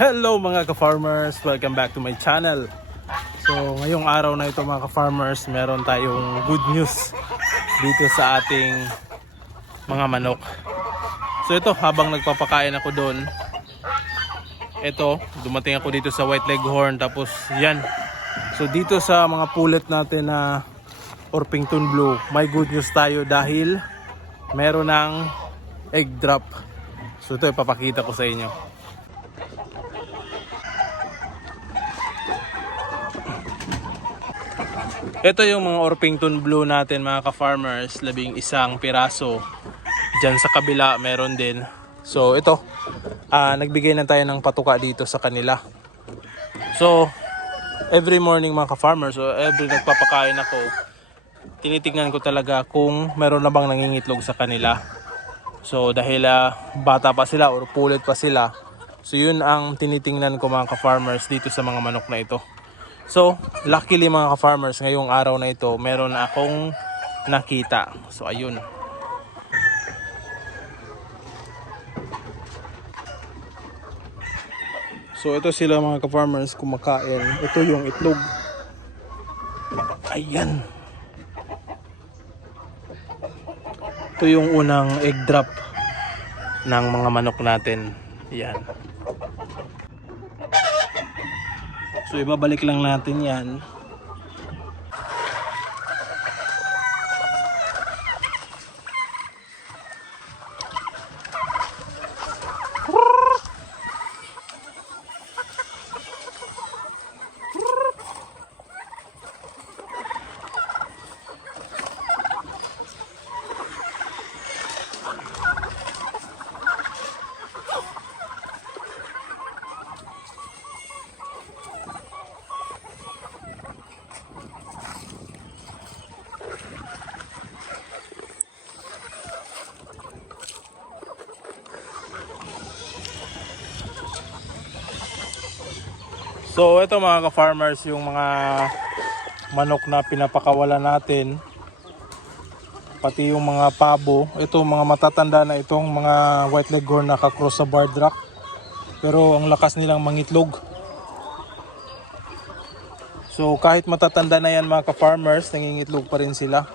Hello mga ka-farmers! Welcome back to my channel. So ngayong araw na ito mga ka-farmers, meron tayong good news dito sa ating mga manok. So ito, habang nagpapakain ako doon, ito, dumating ako dito sa White Leghorn tapos yan. So dito sa mga pulet natin na Orpington Blue, may good news tayo dahil meron ng egg drop. So ito, ipapakita ko sa inyo. Ito yung mga Orpington Blue natin mga ka-farmers, labing isang piraso. Diyan sa kabila meron din. So ito, ah, nagbigay na tayo ng patuka dito sa kanila. So every morning mga ka-farmers, so every nagpapakain ako, tinitignan ko talaga kung meron na bang nangingitlog sa kanila. So dahil ah, bata pa sila or pulit pa sila, so yun ang tinitingnan ko mga ka-farmers dito sa mga manok na ito. So, luckily mga ka-farmers, ngayong araw na ito, meron akong nakita. So, ayun. So, ito sila mga ka-farmers kumakain. Ito yung itlog. Ayan. Ito yung unang egg drop ng mga manok natin. Yan. So ibabalik lang natin yan. So ito mga ka-farmers yung mga manok na pinapakawalan natin. Pati yung mga pabo. Ito mga matatanda na itong mga white leghorn na kakross sa barred rock. Pero ang lakas nilang mangitlog. So kahit matatanda na yan mga ka-farmers, nangingitlog pa rin sila.